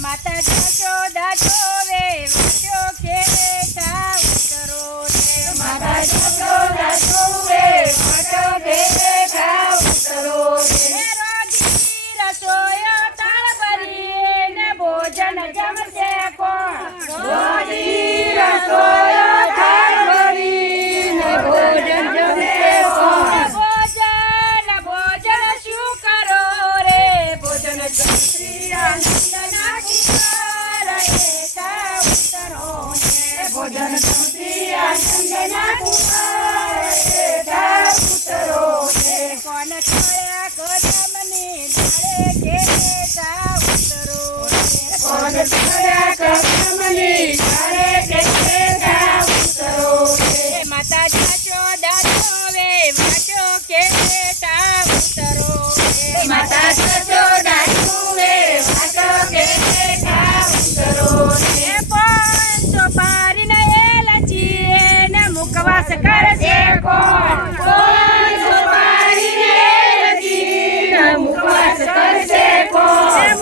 માતા જશોદા જોવે વાંચો કેટા ઉતરો રે માતા જશોદા જોવે વાંચો કેટા ઉતરો રે રોજી રસોયો થાળ ભરીને ભોજન જમશે કોણ રોજી રસોયો થાળ ભરીને ભોજન જમશે કોણ ભોજન શું કરો રે ભોજન શ્રી આનંદના ભોજન શ્રી આનંદના કોણ છોડ્યા કદમની ડાળે કેતા ઉતરો કોણ છોડ્યા કદમની ડાળે કેતા ઉતરો માતા જશોદા જોવે વાંચો કેતા ઉતરો માતા જશોદા જોવે વાંચો કેતા ઉતરો મુખવાસ કરશે કોણ મુખવાસ કરશે કોણ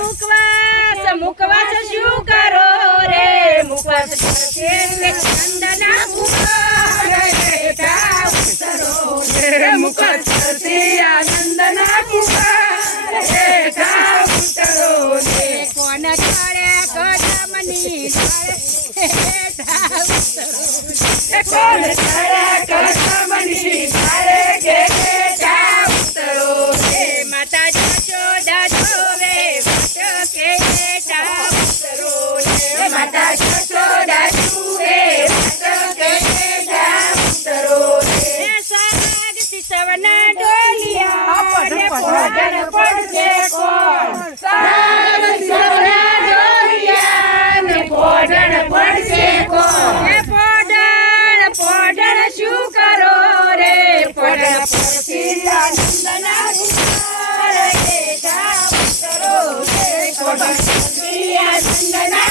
મુખવાસ શું કરો રે મુખવાસ કરશે નંદના મુખવાસ કરશે આનંદના કોણ છોડ્યા કદમની કોણ છોડ્યા કદમની ડાળે કેટા ઉતરો માતા જશોદા જોવે વાંચો કેટા ઉતરો માતા જશોદા જોવે વાંચો કેટા ઉતરો સાગથી સવના ડોલિયા ભોજન પડશે કોણ સાગથી સવના ડોલિયા ને ભોજન પડશે કોણ પોડણ શું કરો રે પોડણ પરથી આનંદના કેટા ઉતરો પોડણ પરથી આનંદના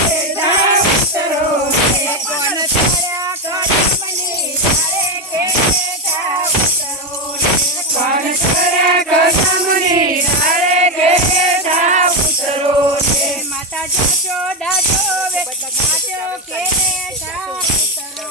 કેટા ઉતરો કોણ છોડ્યા કદમની ડાળે કેટા ઉતરો કોણ છોડ્યા કદમની ડાળે કેટા ઉતરો માતા જશોદા જોવે વાંચો કેટા ઉતરો